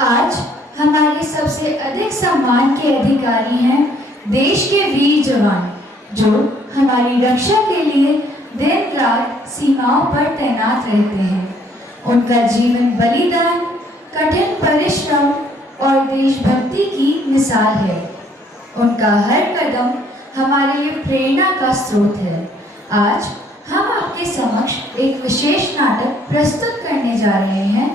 आज हमारे सबसे अधिक सम्मान के अधिकारी हैं देश के वीर जवान, जो हमारी रक्षा के लिए दिन रात सीमाओं पर तैनात रहते हैं। उनका जीवन बलिदान, कठिन परिश्रम और देशभक्ति की मिसाल है। उनका हर कदम हमारे लिए प्रेरणा का स्रोत है। आज हम आपके समक्ष एक विशेष नाटक प्रस्तुत करने जा रहे हैं,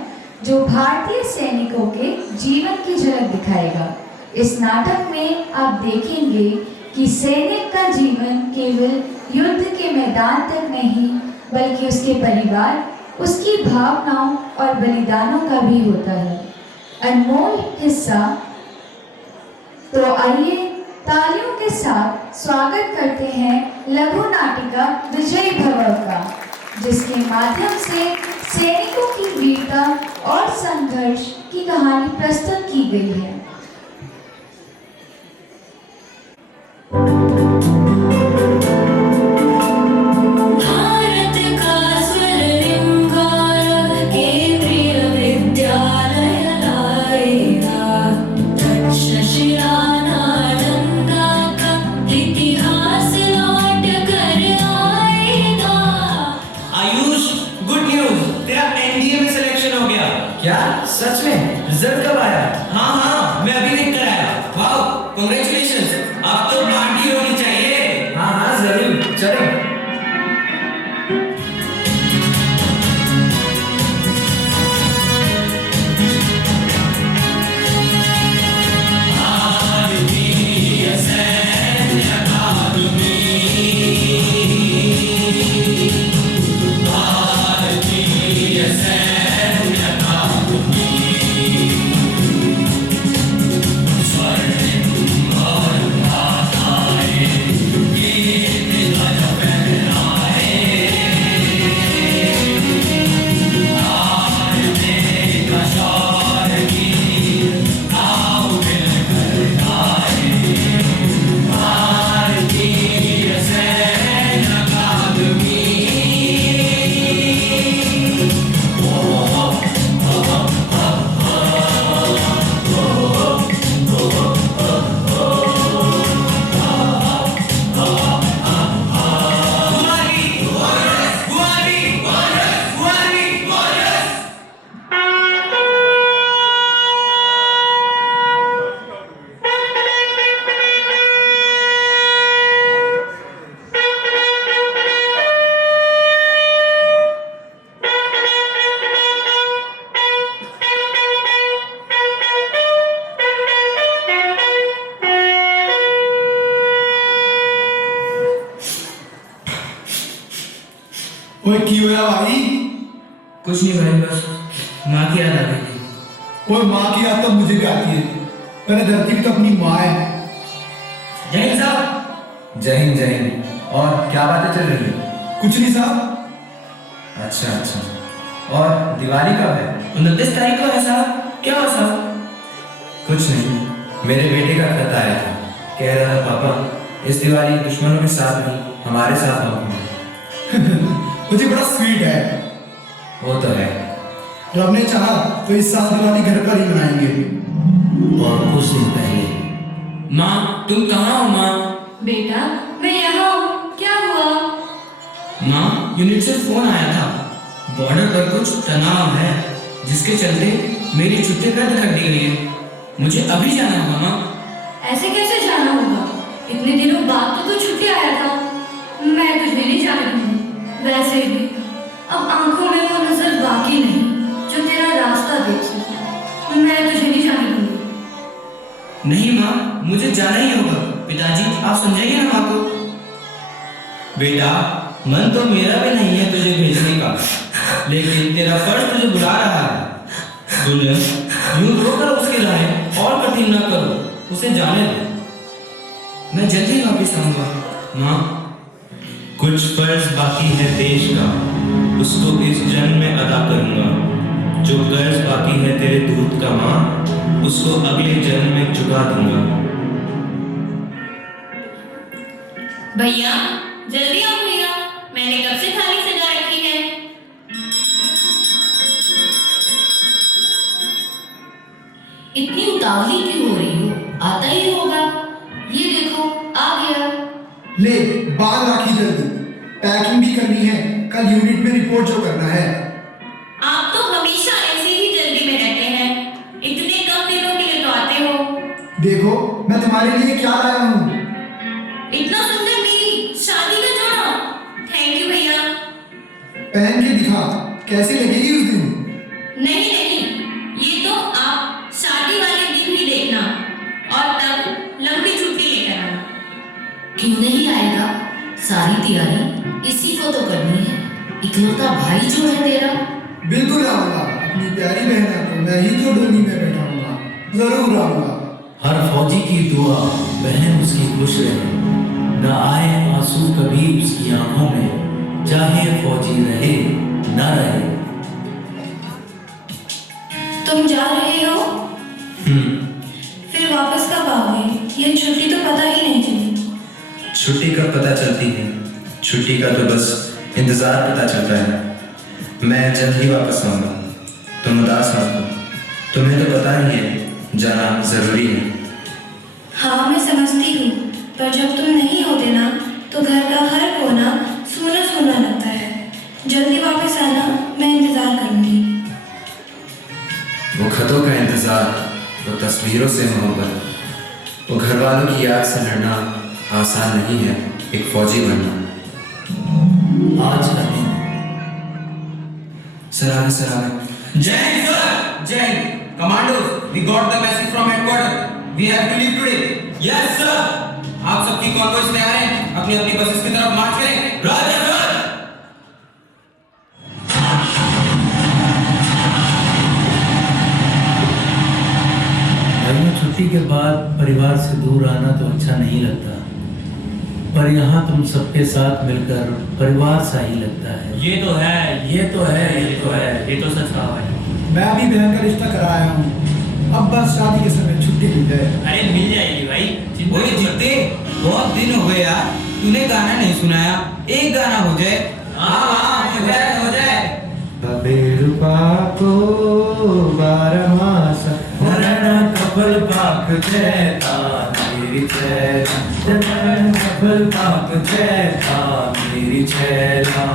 जो भारतीय सैनिकों के जीवन की झलक दिखाएगा। इस नाटक में आप देखेंगे कि सैनिक का जीवन केवल युद्ध के मैदान तक नहीं, बल्कि उसके परिवार, उसकी भावनाओं और बलिदानों का भी होता है। अनमोल हिस्सा। तो आइए तालियों के साथ स्वागत करते हैं लघु नाटिका विजयी भव का, जिसके माध्यम से सैनिकों की वीरता और संघर्ष की कहानी प्रस्तुत की गई है। सच में? रिजल्ट कब आया? हाँ, मैं अभी देख कर आया। Wow, congratulations. आप तो पार्टी होनी चाहिए। हाँ, जरूर, चलें। ओए की हुआ भाई? कुछ नहीं भाई, बस माँ की याद आ गई थी। ओए माँ की याद तो मुझे भी आती है, पर धरती भी तो अपनी माँ है। जय हिंद साहब। जय हिंद, जय हिंद। और क्या बातें चल रही है? कुछ नहीं साहब। अच्छा। और दिवाली कब है? 29 तारीख को है साहब। क्या हुआ साहब? कुछ नहीं, मेरे बेटे का खत आया था। कह रहा है पापा, इस दिवाली दुश्मनों के साथ नहीं, हमारे साथ हो। मुझे बड़ा स्वीट है। वो तो है। रब ने चाहा तो इस साल दिवाली घर पर ही मनाएंगे। और कुछ दिन पहले। माँ, तुम कहाँ हो माँ? बेटा, मैं यहाँ हूँ। क्या हुआ? माँ, यूनिट से फोन आया था। बॉर्डर पर कुछ तनाव है, जिसके चलते मेरी छुट्टी रद्द कर दी गई है। मुझे अभी जाना होगा माँ। ऐसे कैसे जाना होगा? इतने दिनों बाद तो तू छुट्टी आया था। मैं तुझे नहीं जानती हूँ। वैसे भी अब आंखों में वो नजर बाकी नहीं जो तेरा रास्ता देख सके। मैं तुझे नहीं जाने दूंगी। नहीं माँ, मुझे जाना ही होगा। पिताजी, आप समझाइए ना माँ को। बेटा, मन तो मेरा भी नहीं है तुझे भेजने का, लेकिन तेरा फर्ज तुझे बुला रहा है। दुल्हन, यूं रोकर उसकी राहें और कठिन न करो, उसे जाने दो। मैं जल्दी वापस आऊंगा। माँ, कुछ फर्ज बाकी है देश का, उसको इस जन्म में अदा करूंगा। जो कर्ज बाकी है तेरे दूध का माँ, उसको अगले जन्म में चुका दूंगा। भैया, जल्दी आओ भैया, मैंने कब से थाली सजा रखी है। इतनी उतावली क्यों हो रही हो? आता ही होगा। ये देखो आ गया। ले बाल राखी जल्दी, पैकिंग भी करनी है, कल यूनिट में रिपोर्ट जो करना है। आप तो हमेशा ऐसे ही जल्दी में रहते हैं। इतने कम दिनों के लिए तो आते हो। देखो मैं तुम्हारे लिए क्या लाया हूँ। इतना सुंदर मेरी शादी का जोड़ा। थैंक यू भैया। पहन के दिखा, कैसी लगेगी उस दिन। नहीं नहीं, ये तो आप शादी वाले दिन ही देखना, और तब लंबी छुट्टी लेकर आना। क्यों नहीं आएगा? सारी तैयारी इसी को तो करनी है। इकलौता भाई जो है तेरा। बिल्कुल आऊंगा, अपनी प्यारी बहन है तो मैं ही तो डोली में बैठाऊंगा, जरूर आऊंगा। हर फौजी की दुआ बहन उसकी खुश रहे, न आए आंसू कभी उसकी आंखों में, चाहे फौजी रहे न रहे। तुम जा रहे हो? फिर वापस कब आओगे? ये छुट्टी तो पता ही नहीं चली। छुट्टी कब पता चलती है? छुट्टी का तो बस इंतजार पता चलता है। मैं जल्द ही वापस आऊंगा। तुम उदास मत हो, तुम्हें तो पता ही है जाना जरूरी है। हाँ मैं समझती हूँ, पर जब तुम नहीं होते ना तो घर का हर कोना सूना सूना लगता है। जल्दी वापस आना, मैं इंतजार करूंगी। वो खतों का इंतजार, वो तस्वीरों से मोहब्बत, वो घर वालों की याद से लड़ना आसान नहीं है एक फौजी बनना। आज का दिन सलाम। जय हिंद सर। जय Hind. Commandos, we got the message from headquarters. We have to leave today. Yes sir. आप सबकी कॉन्वॉयज तैयार हैं? अपनी अपनी बसेस की तरफ मार्च करें। राजा सर। भाइयों, छुट्टी के बाद परिवार से दूर आना तो अच्छा नहीं लगता, पर यहाँ तुम सबके साथ मिलकर परिवार सा ही लगता है। ये तो है, ये तो है, ये तो है। ये तो सच कहा भाई। मैं अभी बहन का रिश्ता कराया हूँ, अब बस शादी के समय छुट्टी मिल जाए। अरे मिल जाएगी भाई। ओए जीते, बहुत दिन हो गए यार, तूने गाना नहीं सुनाया। एक गाना हो जाए। हाँ हो जाए, हो जाए। बबेरुपा को बारमासा कपल पाक जैता मेरी चैला, कपल पाक जैता मेरी चैला।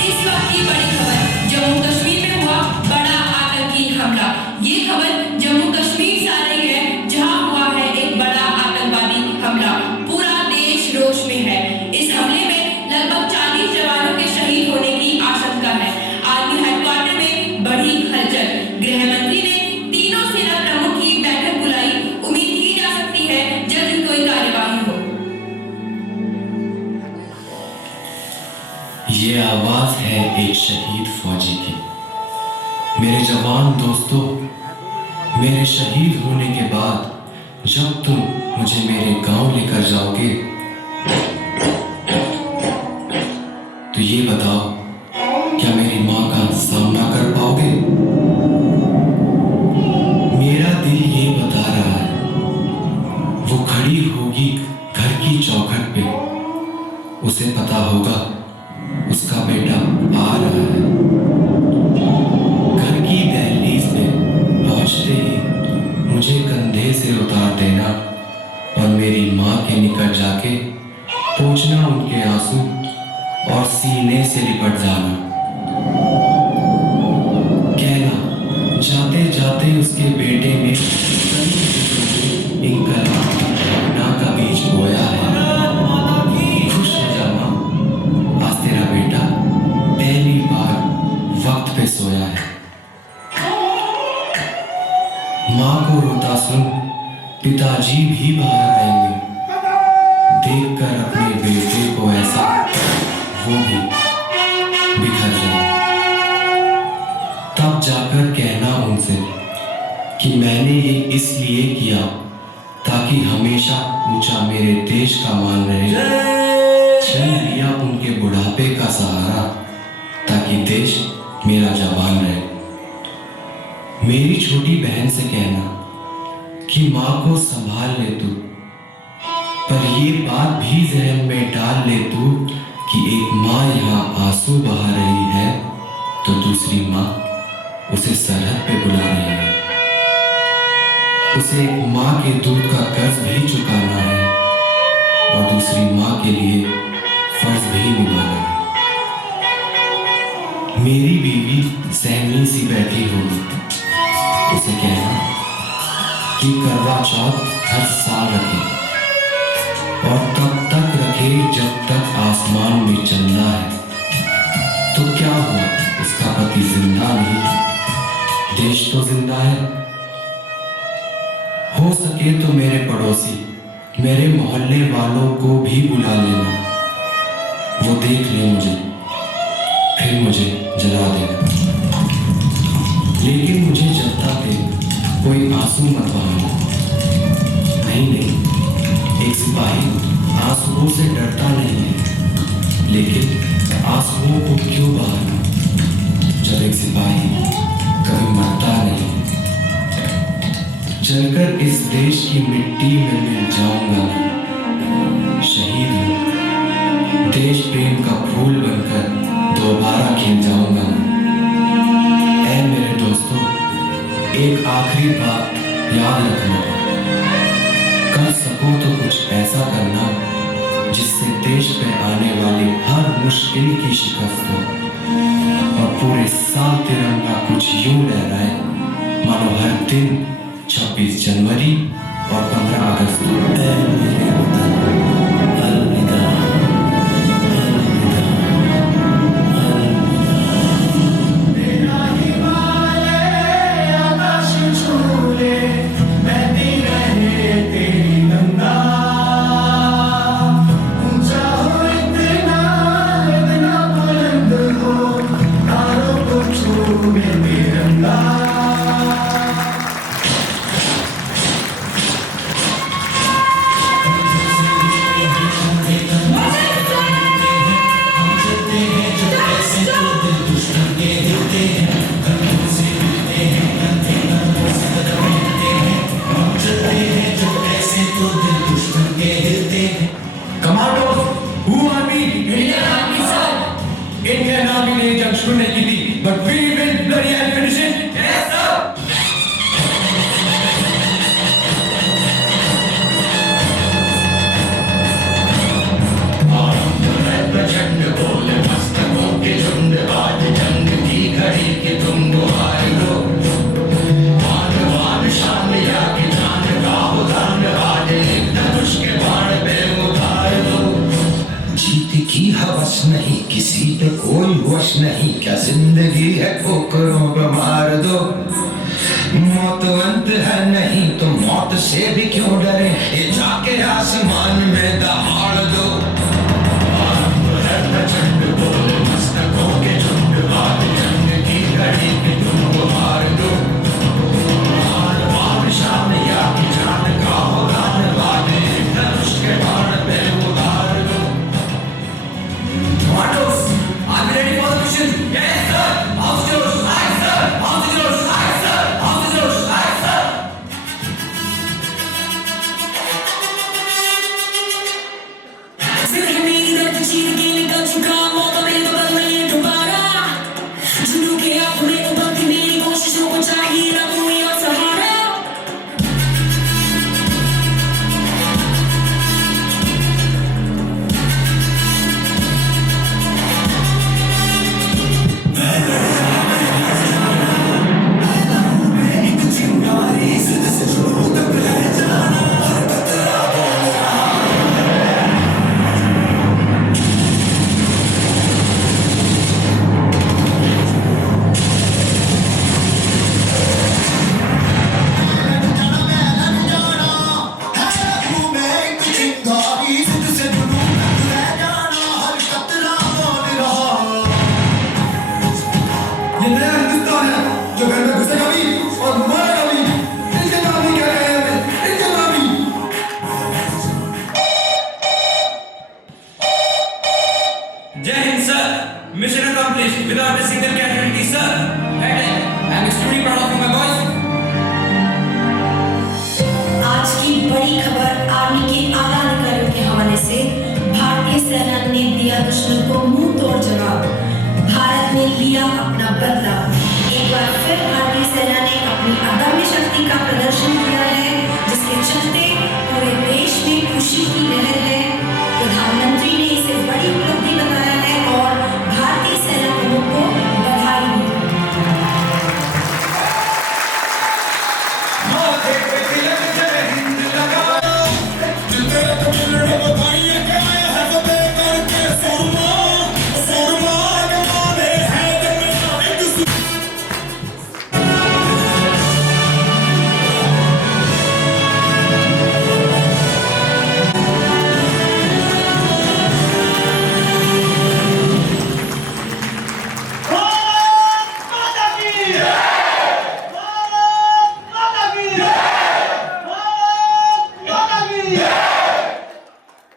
इस वक्त की बड़ी खबर, जम्मू कश्मीर में हुआ बड़ा आतंकी हमला। ये खबर जम्मू कश्मीर से आ रही है, जहां हुआ है एक बड़ा आतंकवादी हमला। पूरा देश रोष में है। इस हमले में लगभग 40 जवानों के शहीद होने की आशंका है। आर्मी हेडक्वार्टर में बढ़ी हलचल। गृह मंत्री ने तीनों सेना प्रमुख की बैठक बुलाई। उम्मीद की जा सकती है जल्द ही कोई कार्यवाही हो। ये आवाज है एक शहीद फौजी की। मेरे जवान दोस्तों, मेरे शहीद होने के बाद जब तुम मुझे मेरे गांव लेकर जाओगे तो ये बताओ, क्या मेरी मां का सामना कर पाओगे? मेरा दिल ये बता रहा है, वो खड़ी होगी घर की चौखट पे, उसे पता होगा उसका बेटा आ रहा है। घर की दहलीज पे पहुंचते ही मुझे कंधे से उतार देना और मेरी माँ के निकट जाके पोंछना उनके आंसू और सीने से लिपट जाना। कहना जाते जाते उसके बेटे में इनकलाब भावना का बीज बोया है। खुश हो जा माँ, आज तेरा बेटा पहली बार वक्त पे सोया है। माँ को रोता सुन पिताजी भी बाहर आएंगे, देखकर अपने बेटे को ऐसा वो भी बिखर जाए। तब जाकर कहना उनसे कि मैंने ये इसलिए किया ताकि हमेशा ऊंचा मेरे देश का मान रहे। छीन लिया उनके बुढ़ापे का सहारा ताकि देश मेरा जवान रहे। मेरी छोटी बहन से कहना कि माँ को संभाल ले तू, पर ये बात भी जहन में डाल ले तू कि एक माँ यहाँ आंसू बहा रही है तो दूसरी माँ उसे सरहद पे बुला रही है। उसे एक माँ के दूध का कर्ज भी चुकाना है और दूसरी माँ के लिए फर्ज भी निभाना है। मेरी बीवी सहमी सी बैठी होगी, उसे कहना कि करवा चौथ हर साल रखे और तब तक रखे जब तक आसमान में चंदा है। तो क्या हुआ, उसका पति जिंदा नहीं, देश तो जिंदा है। हो सके तो मेरे पड़ोसी, मेरे मोहल्ले वालों को भी बुला लेना, वो देख ले मुझे, फिर मुझे जला देना। लेकिन मुझे जलता देख कोई आंसू मत बहाना। नहीं, एक सिपाही आंसुओं से डरता नहीं है, लेकिन आंसुओं को क्यों बहाना जब एक सिपाही कभी मरता नहीं। जलकर इस देश की मिट्टी में मिल जाऊंगा मैं, शहीद हूं, देश प्रेम का फूल बनकर दोबारा खिल जाऊंगा मैं। ऐ मेरे दोस्तों, एक आखिरी बात याद रखना, कर सको तो कुछ ऐसा करना जिससे देश पे आने वाली हर मुश्किल की शिकस्त हो और पूरे साल तिरंगा कुछ यूं लहराए मानो हर दिन 26 जनवरी और 15 अगस्त को। मेरे वतन, अलविदा, अलविदा, But we will bloody and finish it. Yes, sir. प्रचंड बोले मस्तकों के झुंड, आज जंग की घड़ी के तुम बुहार दो। मान मान शान या कि जान का उदान, आज एक धनुष के बाण पे उतार दो। जीत की हवस नहीं, किसी पे कोई वश नहीं, क्या जिंदगी है ठोकरों पे मार दो। मौत अंत है नहीं तो मौत से भी क्यों डरे, ये जाके आसमान में दहाड़ दो। प्रचंड बोले मस्तकों के झुंड, आज जंग की घड़ी पे तुम बुहार दो। मान मान शान या कि जान का उदान, आज एक धनुष के बाण पे उतार दो। Commandos, I'm ready for the mission. Yes, sir. Officers, aye, sir. Officers, aye, sir. Officers, aye, sir. खबर आर्मी के आला अधिकारियों के हवाले से। भारतीय सेना ने दिया दुश्मन को मुंह तोड़ जवाब। भारत ने लिया अपना बदला। एक बार फिर भारतीय सेना ने अपनी अदम्य शक्ति का प्रदर्शन किया है